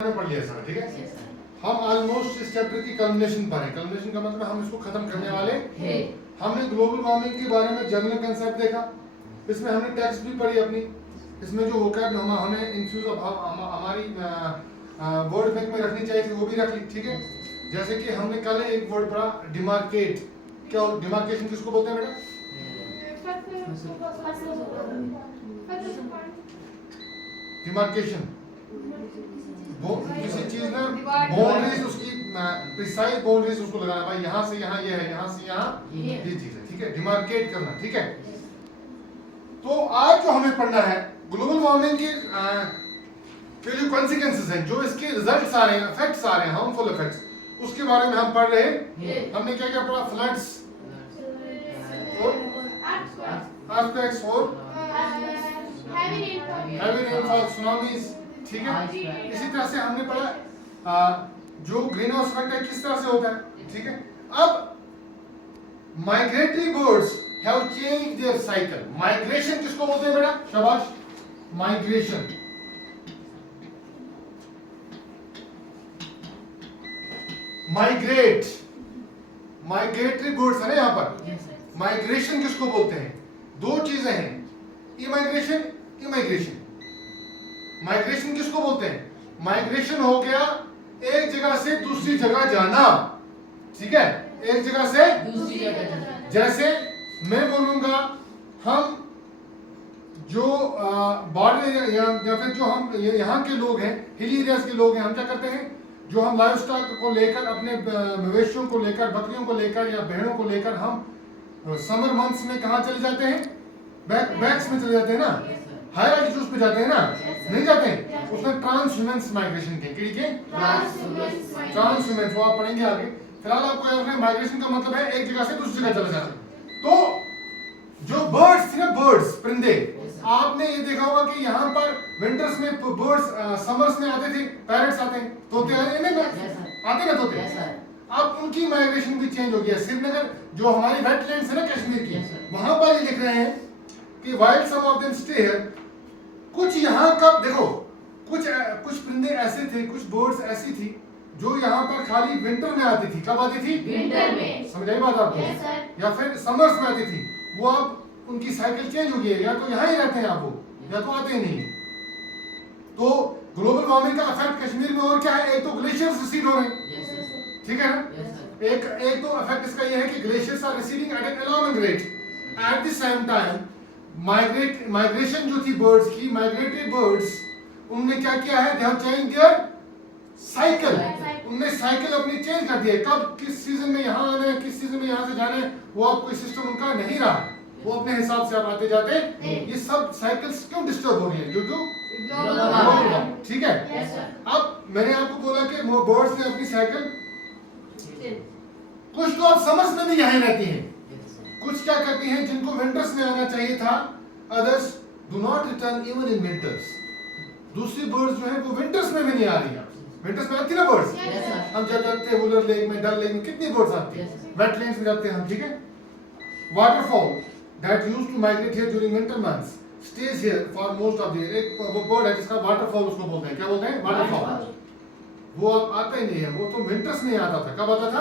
पढ़ लिया सर, ठीक है। हम ऑलमोस्ट इस चैप्टर की कल्मिनेशन पर हैं। कल्मिनेशन का मतलब हम इसको खत्म करने वाले हैं। हमने ग्लोबल वार्मिंग के बारे में जनरल कंसेप्ट देखा, इसमें हमने टेक्स्ट भी पढ़ी अपनी, इसमें जो वोकैब हमें इन्फ्यूज हमारी वर्ड बैंक में रखनी चाहिए थी वो भी रख ली, ठीक है। जैसे कि हमने कल एक वर्ड पढ़ा डिमार्केट। क्या डिमार्केशन किसको बोलते हैं बेटा? डिमार्केशन वो किसी चीज ना बाउंड्रीज, उसकी प्रिसाइज बाउंड्रीज उसको लगाना, भाई यहाँ से यहाँ ये है, यहाँ से यहाँ ये चीज है, ठीक है। डिमार्केट करना, ठीक है। तो आज जो हमें पढ़ना है ग्लोबल वार्मिंग के जो कॉन्सिक्वेंसेस हैं, जो इसके रिजल्ट्स आ रहे हैं, इफेक्ट्स आ रहे हैं, हार्मफुल इफेक्ट्स, उसके बारे में हम पढ़ रहे हैं। हमने क्या क्या पढ़ा? फ्लड्स, अर्थक्वेक्स और हैवी रेनफॉल, सुनामीज, ठीक है। इसी तरह से हमने पढ़ा जो ग्रीन हाउस इफेक्ट है किस तरह से होता है, ठीक है। अब migratory birds have changed there cycle. Migration किसको बोलते हैं बेटा? शाबाश, माइग्रेशन। माइग्रेट, माइग्रेटरी बर्ड्स है ना यहाँ पर। माइग्रेशन किसको बोलते हैं? दो चीजें हैं, इमाइग्रेशन, इमाइग्रेशन। माइग्रेशन किसको बोलते हैं? माइग्रेशन हो गया एक जगह से दूसरी जगह जाना, ठीक है, एक जगह से दूसरी जगह जाना। जैसे मैं बोलूंगा हम जो बॉर्डर या फिर जो हम यहाँ के लोग हैं, हिली एरियाज के लोग हैं, हम क्या करते हैं, जो हम लाइव स्टॉक को लेकर, अपने मवेशियों को लेकर, बकरियों को लेकर या भेड़ों को लेकर हम समर मंथ्स में कहाँ चले जाते हैं? बैक्स में चले जाते हैं ना, हायर एल्टीट्यूड्स पे जाते हैं ना, नहीं जाते हैं। उसमें ट्रांसह्यूमेंस माइग्रेशन के ट्रांसह्यूमेंस वो आप पढ़ेंगे आगे। फिलहाल आपको याद रखना माइग्रेशन का मतलब है एक जगह से दूसरी जगह चले जाना। तो जो बर्ड्स थे ना, बर्ड्स, परिंदे, आपने ये देखा होगा कि यहाँ पर विंटर्स में बर्ड्स समर्स में आते थे, पैरट्स आते हैं, तोते आते ना तोते। अब उनकी माइग्रेशन भी चेंज हो गया। श्रीनगर जो हमारी वेटलैंड्स है ना कश्मीर की, वहां पर ये लिख रहे हैं कि while some of them stay here, कुछ यहाँ का देखो, कुछ परिंदे ऐसे थे, कुछ बर्ड्स ऐसी थी जो यहाँ पर खाली विंटर में आती थी। कब आती थी? विंटर में। समझ आई बात आपको? या फिर समर्स में आती थी। वो अब उनकी साइकिल चेंज हो गई है, या तो यहाँ ही रहते हैं आप, वो या तो आते ही नहीं। तो ग्लोबल वार्मिंग का इफेक्ट कश्मीर में और क्या है? एक तो ग्लेशियर्स रिसीड हो रहे हैं, ठीक है ना। एक तो इफेक्ट इसका ये है कि glaciers are receding at an alarming rate. At the same time migration जो थी बर्ड्स की, माइग्रेटरी बर्ड्स, उन्होंने क्या किया है? They have changed there cycle. उन्होंने साइकिल अपनी चेंज कर दी है। कब किस सीजन में यहाँ आना है, किस सीजन में यहाँ से जाना है, वो अब कोई सिस्टम उनका नहीं रहा। वो अपने हिसाब से आप आते जाते। ये सब साइकिल्स क्यों डिस्टर्ब हो रही है? ड्यू टू ग्लोबल वार्मिंग, ठीक है। अब मैंने आपको बोला कि बर्ड्स ने अपनी साइकिल, कुछ तो अब समर्स में भी यहाँ रहती हैं, कुछ क्या करती हैं जिनको विंटर्स में आना चाहिए था, others do not return even in winters. दूसरी बर्ड्स जो है वो विंटर्स में भी नहीं आ रही है। विंटर्स में आती ना बर्ड्स, हम जब जाते हैं वुलर लेक में, डल लेक में, कितनी बर्ड्स आती है, वेटलैंड्स में जाते हैं हम, ठीक है। Waterfall that used to migrate here during winter months stage here for most of the year. एक वो बर्ड है जिसका वाटरफॉल उसको बोलते हैं, क्या बोलते हैं? वाटरफॉल। वो अब आता ही नहीं है, वो तो विंटर्स में आता था। कब आता था?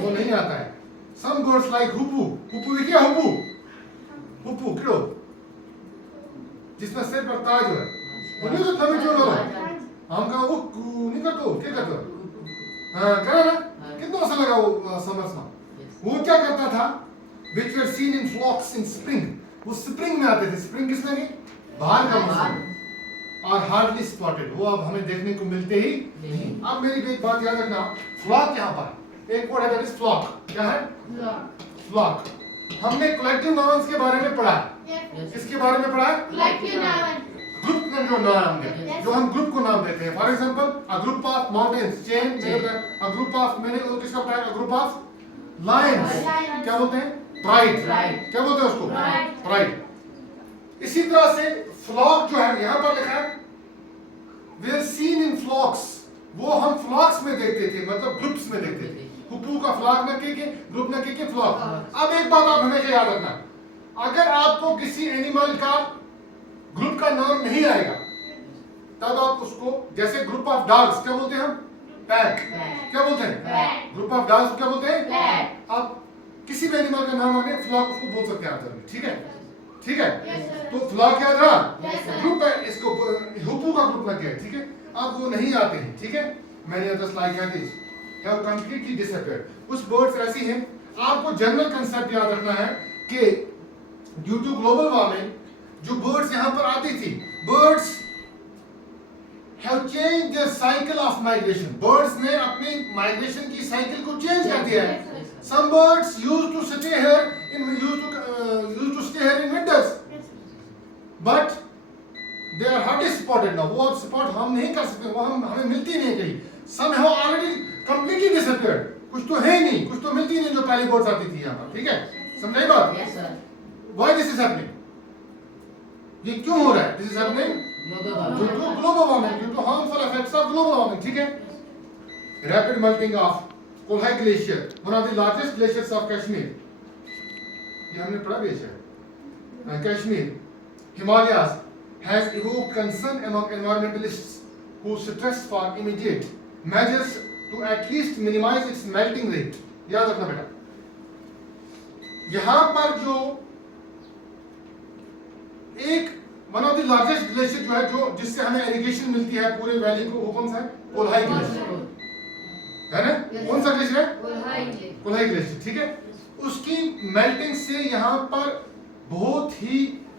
वो नहीं आता है। Some birds like हुप्पू, हुप्पू देखिए, हुप्पू क्यों, जिसमें सिर पर ताज है, वो नहीं तो तमिल क्यों ना हम कहा वो नहीं करते हो, क्या करते हो? हाँ करा ना, कितना अच्छा लगा वो समर्स में। वो क्या करता था? Which were seen in flocks in spring, वो स्प्रिंग में आते थे। स्प्रिंग किसमें की? बाहर का मौसम। और हार्डली स्पॉटेड, वो अब हमें देखने को मिलते ही नहीं। अब मेरी एक बात याद रखना, फ्लॉक यहाँ पर एक वर्ड है, फ्लॉक। क्या है? फ्लॉक। हमने कलेक्टिव नाउन्स के बारे में पढ़ा। किसके बारे में पढ़ा? Collective noun. ग्रुप का जो नाम है, जो हम ग्रुप को नाम देते हैं। For example a group of mountains, chain, a group of, मैंने किसका पढ़ा? A group of Lions. क्या बोलते हैं? प्राइड। क्या बोलते हैं उसको? प्राइड। इसी तरह से फ्लॉक जो है यहाँ पर लिखा है, वी आर सीन इन फ्लॉक्स। वो हम फ्लॉक्स में देखते थे, मतलब ग्रुप्स में देखते थे। हुप्पू का फ्लॉक न के ग्रुप न के फ्लॉक। अब एक बात आप हमेशा याद रखना, अगर आपको किसी एनिमल का ग्रुप का नाम नहीं आएगा तब आप उसको, जैसे ग्रुप ऑफ डॉग्स क्या बोलते हैं हम? पैक। क्या बोलते हैं? ग्रुप ऑफ डॉग्स क्या बोलते हैं? आप किसी भी एनिमल का नाम आने फ्लॉक उसको बोल सकते हैं आप, ठीक है? ठीक है? तो फ्लॉक याद रहा? ग्रुप है, इसको हुपू का ग्रुप लग गया, ठीक है? अब वो नहीं आते हैं, ठीक है? मैंने others like have completely disappeared. कुछ बर्ड्स ऐसी हैं, आपको जनरल कंसेप्ट याद रखना है कि ड्यू टू ग्लोबल वार्मिंग जो बर्ड्स यहां पर आती थी, birds have changed there cycle of migration. Birds ने अपनी माइग्रेशन की साइकिल को चेंज कर दिया है। Some birds used to stay here in winters, but they are hardly spotted now. वो अब spot हम नहीं कर सकते, वो हमें मिलती नहीं कहीं। Some have already completely disappeared. कुछ तो है नहीं, कुछ तो मिलती नहीं जो पहले birds आती थी यहाँ पर, ठीक है? समझाई बात? Yes, sir. Why this is happening? ये क्यों हो रहा है? This is happening due to global warming, due to harmful effects of global warming, ठीक है? Rapid melting of Kolhai Glacier, one of the largest glaciers of Kashmir. ये हमने पढ़ा भी है। Kashmir, Himalayas has evoked concern among environmentalists who stress for immediate measures to at least minimize its melting rate. याद रखना बेटा। यहाँ पर जो एक one of the largest glacier जो है, जो जिससे हमें इरिगेशन मिलती है पूरे वैली को, वो कौन सा है? कोल्हाई ग्लेशियर है ना? कौन सा ग्लेशियर है? कोल्हाई ग्लेशियर, ठीक है? उसकी मेल्टिंग से यहाँ पर बहुत ही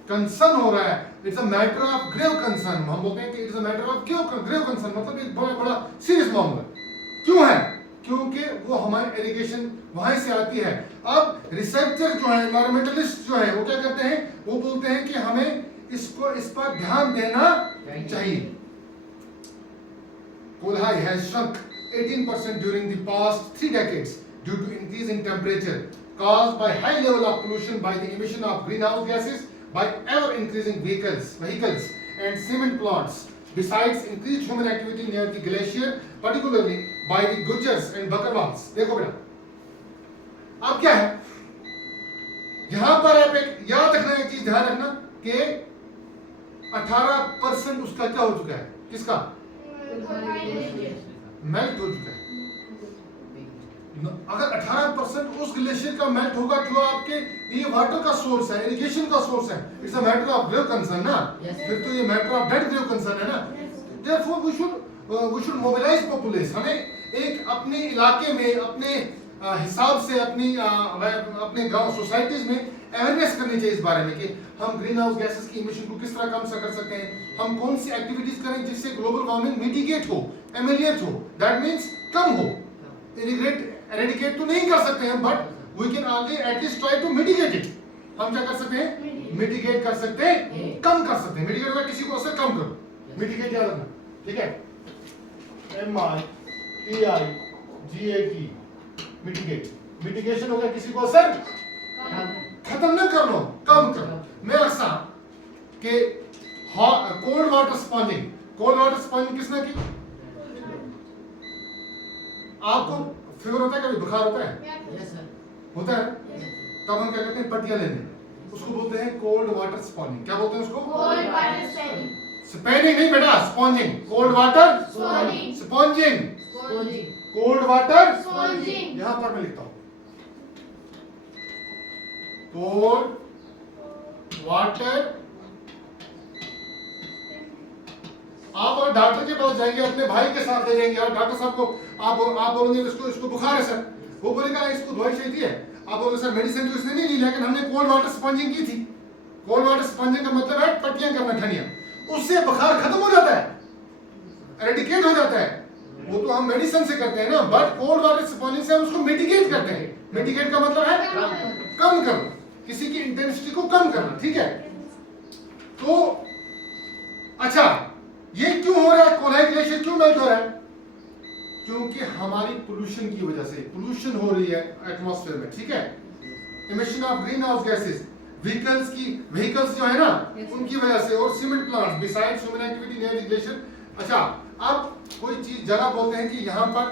कंसर्न हो रहा है। It's a matter of grave concern. हम बोलते हैं कि it's a matter of grave concern, मतलब एक बहुत बड़ा सीरियस मामला। क्यों है? क्योंकि वो हमारी इरिगेशन वहां से आती है। अब रिसर्चर जो है, एनवायरमेंटलिस्ट जो है, वो क्या करते हैं? वो बोलते हैं कि हमें इस पर ध्यान देना चाहिए। कोल्हाई has shrunk 18% during the past 3 decades due to increase in temperature caused by high level of pollution by the emission of greenhouse gases by ever increasing vehicles and cement plants. Besides increased human activity near the glacier, particularly by the Gujars and Bakarwals. देखो बेटा, अब क्या है? यहाँ पर आप एक याद रखना, एक चीज ध्यान रखना कि 18% उसका क्या हो चुका है? किसका? मेल्ट हो चुका है। अगर 18% उस ग्लेशियर का मेल्ट होगा जो आपके ये वाटर का सोर्स है, इरिगेशन का सोर्स है, it's a matter of grave concern ना? फिर तो ये matter of dead grave concern है ना? Therefore we should mobilise population. हमें एक अपने इलाके में अपने हिसाब से अपने गांव सोसाइटीज में अवेयरनेस करनी चाहिए इस बारे में कि हम ग्रीन हाउस गैसेस की इमिशन को किस तरह कम कर सकते हैं, हम कौन सी एक्टिविटीज करें जिससे ग्लोबल वार्मिंग मिटिगेट हो, एमेलिएट हो, दैट मींस कम हो। एरेडिकेट तो नहीं कर सकते हैं, but we can only at least try to mitigate it. हम क्या कर सकते हैं? मिटिगेट कर सकते हैं, कम कर सकते हैं। मिटिगेट होगा किसी को असर कम करो, मिटिगेट याद रखना, ठीक है? MITIGAT mitigate. मिटिगेशन होगा किसी को असर खत्म न कर लो, कम करो। मेरा साथ के cold water sponging, cold water sponging किसने की? आपको फीवर होता है, कभी बुखार होता है? Yes sir. होता है? तब हम क्या करते हैं? पट्टियां लेते हैं, उसको बोलते हैं कोल्ड वाटर स्पॉन्जिंग। क्या बोलते हैं उसको? Cold water sponging. स्पैनिंग नहीं बेटा, sponging. Cold water sponging, cold water sponging. यहां पर मैं लिखता हूं कोल्ड वाटर। आप और डॉक्टर के पास जाएंगे, अपने भाई के साथ ले जाएंगे और डॉक्टर साहब को आप बोलेंगे इसको बुखार है सर, वो बोलेगा इसको दवाई चाहिए है, आप बोलोगे सर मेडिसिन तो इसने नहीं ली, लेकिन हमने कोल्ड वाटर स्पॉन्जिंग की थी। कोल्ड वाटर स्पॉन्जिंग का मतलब है पट्टियां करना, ठंडियां, उससे बुखार खत्म हो जाता है, एरेडिकेट हो जाता है। वो तो हम मेडिसिन से करते हैं ना, बट कोल्ड वाटर स्पॉन्जिंग से हम उसको मिटिगेट करते हैं। मिटिगेट का मतलब है कम करना, किसी की इंटेंसिटी को कम करना, ठीक है? तो अच्छा, ये क्यों हो रहा है? कोल्हाई ग्लेशियर क्यों मेल्ट हो रहा है? क्योंकि हमारी पोल्यूशन की वजह से पोल्यूशन हो रही है एटमॉस्फेयर में, ठीक है? Emission of green house gases, vehicles जो है ना, उनकी वजह से, और cement plants, besides human activity near the glacier. अच्छा, अब कोई चीज जगह बोलते हैं कि यहाँ पर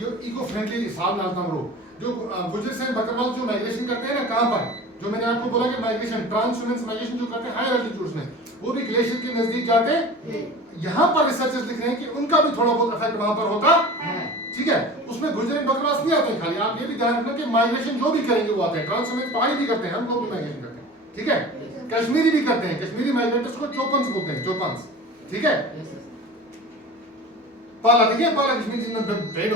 जो इको फ्रेंडली हिसाब नाम रो जो गुजर से बकरवाल जो माइग्रेशन करते हैं ना, कहाँ पर? जो मैंने आपको बोला कि माइग्रेशन, ट्रांसह्यूमेंस माइग्रेशन जो करते हैं हायर एल्टीट्यूड्स में, वो भी ग्लेशियर के नजदीक जाते हैं। यहाँ पर रिसर्चर्स लिख रहे हैं कि उनका भी थोड़ा बहुत इफेक्ट वहां पर होता है, ठीक है। उसमें गुजरें बकवास नहीं आते हैं खाली, आप ये भी ध्यान रखना कि माइग्रेशन जो भी करेंगे वो आते हैं। ट्रांसह्यूमेंस पहाड़ी भी करते हैं, हम लोग भी माइग्रेशन करते हैं, ठीक है। कश्मीरी भी करते हैं, कश्मीरी माइग्रेटर्स को चोपन्स बोलते हैं, चोपन्स, ठीक है। पाला देखिए, पाला कश्मीरी जिसमें पेड़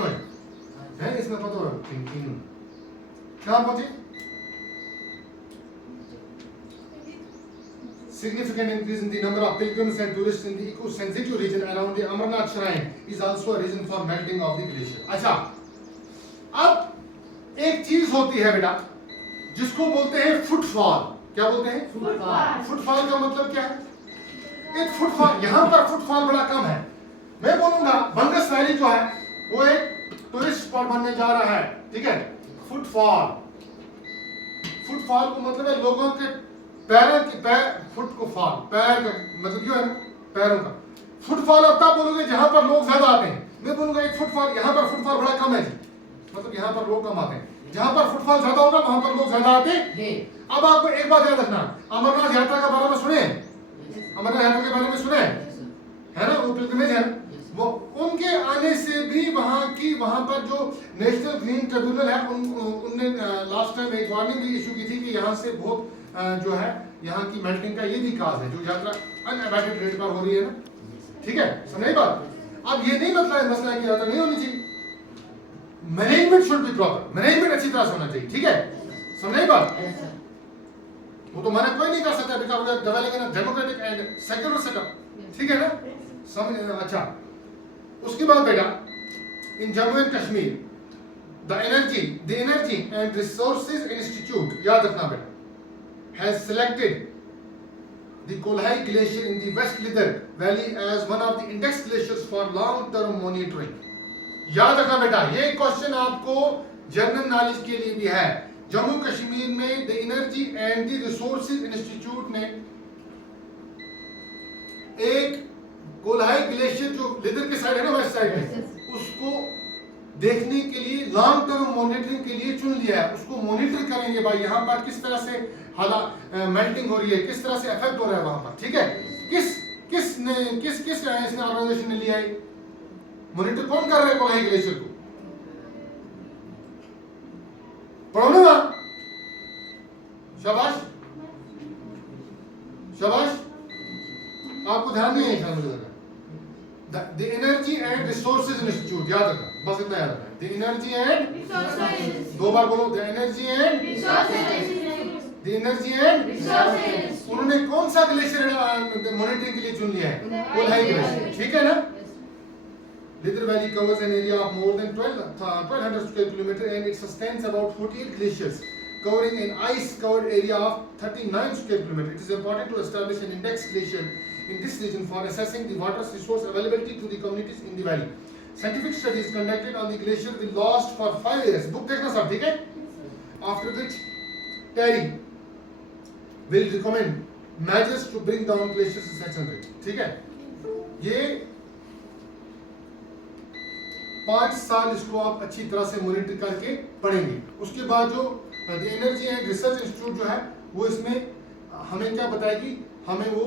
है इसमें पता हो कहाँ पहुंचे। Significant increase in the number of pilgrims and tourists in the eco-sensitive region around the Amarnath shrine is also a reason for melting of the glacier. अच्छा, अब एक चीज होती है बेटा जिसको बोलते हैं फुटफॉल। क्या बोलते हैं? फुटफॉल। फुटफॉल का मतलब क्या है? एक फुटफॉल, यहाँ पर फुटफॉल बड़ा कम है। मैं बोलूंगा बंगस वैली जो है वो एक टूरिस्ट स्पॉट बनने जा रहा है, ठीक है। फुटफॉल, फुटफॉल को मतलब है लोगों के पैरों की, पैर, फुट को फॉल, पैर का मतलब क्यों है ना, पैरों का। फुटफॉल अब तब बोलोगे जहां पर लोग ज्यादा आते हैं। मैं बोलूंगा एक फुटफॉल, यहाँ पर फुटफॉल बड़ा कम है जी, मतलब यहाँ पर लोग कम आते हैं। जहां पर फुटफॉल ज्यादा होगा वहां पर लोग ज्यादा आते हैं। अब आपको एक बात याद रखना, अमरनाथ यात्रा के बारे में सुने, अमरनाथ यात्रा के बारे में सुने है ना, वो पिलग्रिमेज है ना, वो उनके आने से भी वहां पर जो नेशनल ग्रीन ट्रिब्यूनल है उनने लास्ट टाइम एक वार्निंग भी इशू की थी कि यहाँ से बहुत जो है यहाँ की मेल्टिंग का ये भी काज है, जो यात्रा अनअबैटेड रेट पर हो रही है ना, ठीक है, समझे बात। अब ये नहीं मतलब मसला कि यात्रा नहीं होनी चाहिए, management should be proper, management अच्छी तरह से होना चाहिए, ठीक है, समझे बात। वो तो मना कोई नहीं कर सकता because we are developing a democratic and secular setup, ठीक है ना, समझ। अच्छा, उसके बाद बेटा in Jammu and Kashmir the energy and resources institute, याद रखना बेटा, has selected the Kolhai glacier in the West Lidar Valley as one of the index glaciers for long-term monitoring. याद रखना बेटा, ये क्वेश्चन आपको जनरल नॉलेज के लिए भी है। जम्मू कश्मीर में the energy and the resources institute ने एक कोल्हाई ग्लेशियर जो लिदर के साइड है ना, वेस्ट साइड में, उसको देखने के लिए लॉन्ग टर्म मॉनिटरिंग के लिए चुन लिया है। उसको मॉनिटर करेंगे भाई यहाँ पर किस तरह से हालात मेल्टिंग हो रही है, किस तरह से इफेक्ट हो रहा है वहां पर, ठीक है। किस इसने ऑर्गेनाइजेशन ने लिया है मॉनिटर, कौन कर रहा है कोल्हाई ग्लेशियर को, पढ़ो ना, शाबाश शाबाश, आपको ध्यान नहीं है शायद। The Energy and Resources Institute, याद रखना, बस इतना याद रखना। The Energy and Resources, दो बार बोलो, The Energy and resources, The Energy and resources, उन्होंने कौन सा ग्लेशियर मॉनिटरिंग के लिए चुन लिया है? कोल्हाई ग्लेशियर, ठीक है ना। Lidar Valley covers an area of more than 1200 square kilometers and it sustains about 48 glaciers covering an ice-covered area of 39 square kilometers. It is important to establish an index glacier in this region for assessing the water resource availability to the communities in the valley. Scientific studies conducted on the glacier will last for 5 years. Book देखना सब, ठीक है? After which TERI will recommend measures to bring down glacier ascension rate. ठीक है? ये 5 साल इसको आप अच्छी तरह से मॉनिटर करके पढ़ेंगे। उसके बाद जो एनर्जी एंड रिसर्च इंस्टीट्यूट जो है वो इसमें हमें क्या बताएगी, हमें वो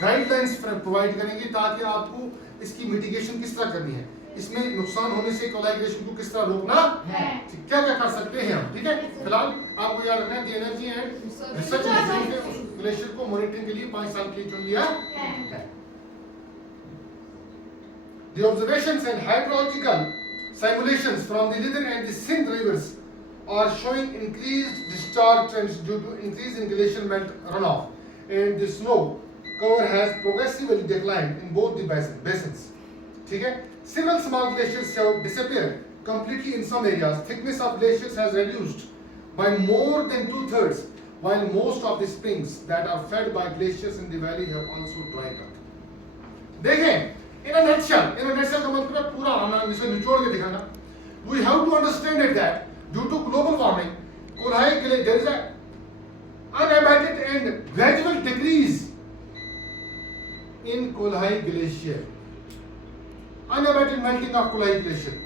गाइडलाइंस प्रोवाइड करेंगे ताकि आपको इसकी मिटिगेशन किस तरह करनी है, इसमें नुकसान होने से कोल्हाई ग्लेशियर को किस तरह रोकना है, क्या क्या कर सकते हैं हम, ठीक है। फिलहाल आपको याद रखना है एनर्जी एंड रिसर्च इंस्टीट्यूट ने उस ग्लेशियर को मॉनिटरिंग के लिए 5 साल के लिए चुन लिया है। The observations and hydrological simulations from the Lidar and the Sindh rivers are showing increased discharge trends due to increase in glacial melt runoff, and the snow cover has progressively declined in both the basins. ठीक है? Several small glaciers have disappeared completely in some areas. Thickness of glaciers has reduced by more than 2/3, while most of the springs that are fed by glaciers in the valley have also dried up. देखें, in a nutshell का मतलब है पूरा आना, इसे निचोड़ के दिखाना. We have to understand it that due to global warming, there is a unabated and gradual decrease in Kolhai glacier. Unabated melting of Kolhai glacier.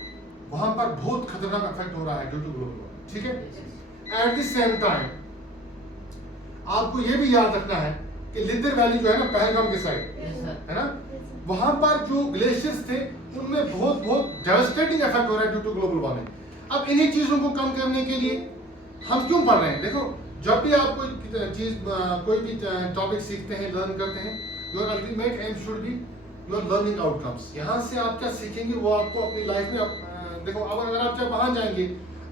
वहां पर बहुत खतरनाक इफेक्ट हो रहा है ड्यू टू ग्लोबल वार्मिंग, ठीक है। एट द सेम टाइम आपको ये भी याद रखना है कि लिद्दर वैली जो है ना पहलगाम के साइड Yes, sir. है ना, वहां पर जो ग्लेशियर्स थे उनमें बहुत डेवास्टेटिंग इफेक्ट हो रहा है ड्यू टू ग्लोबल वार्मिंग। अब इन्हीं चीजों को कम करने के लिए हम क्यों पढ़ रहे हैं? देखो, जब भी आप कोई भी टॉपिक सीखते हैं, लर्न करते हैं, your ultimate aim should be your learning outcomes. यहाँ से आप क्या सीखेंगे वो आपको अपनी लाइफ में देखो, अब अगर आप जब वहां जाएंगे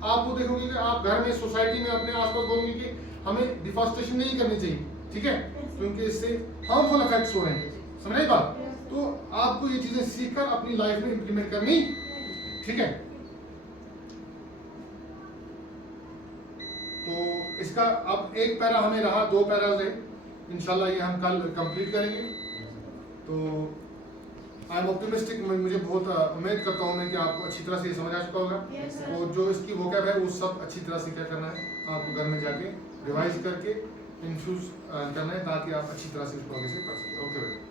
आप वो देखोगे कि आप घर में, सोसाइटी में, अपने आसपास बोलोगे कि हमें डिफॉरेस्टेशन नहीं करनी चाहिए, ठीक है, क्योंकि इससे हार्मफुल इफेक्ट्स हो रहे हैं। समझ आई बात? तो आपको ये चीजें सीखकर अपनी लाइफ में इंप्लीमेंट करनी, ठीक है। तो इसका अब एक पैरा हमें रहा, 2 पैरा रहे, इंशाल्लाह ये हम कल कंप्लीट करेंगे। तो आई एम ऑप्टिमिस्टिक, मुझे बहुत उम्मीद करता हूँ मैं कि आपको अच्छी तरह से ये समझ आ चुका होगा। Yes, sir. और जो इसकी वोकैब है वो सब अच्छी तरह से क्या करना है, आपको घर में जाके रिवाइज करके इन्फ्यूज करना है ताकि आप अच्छी तरह से इसको आगे से पढ़ सकें। ओके बेटा।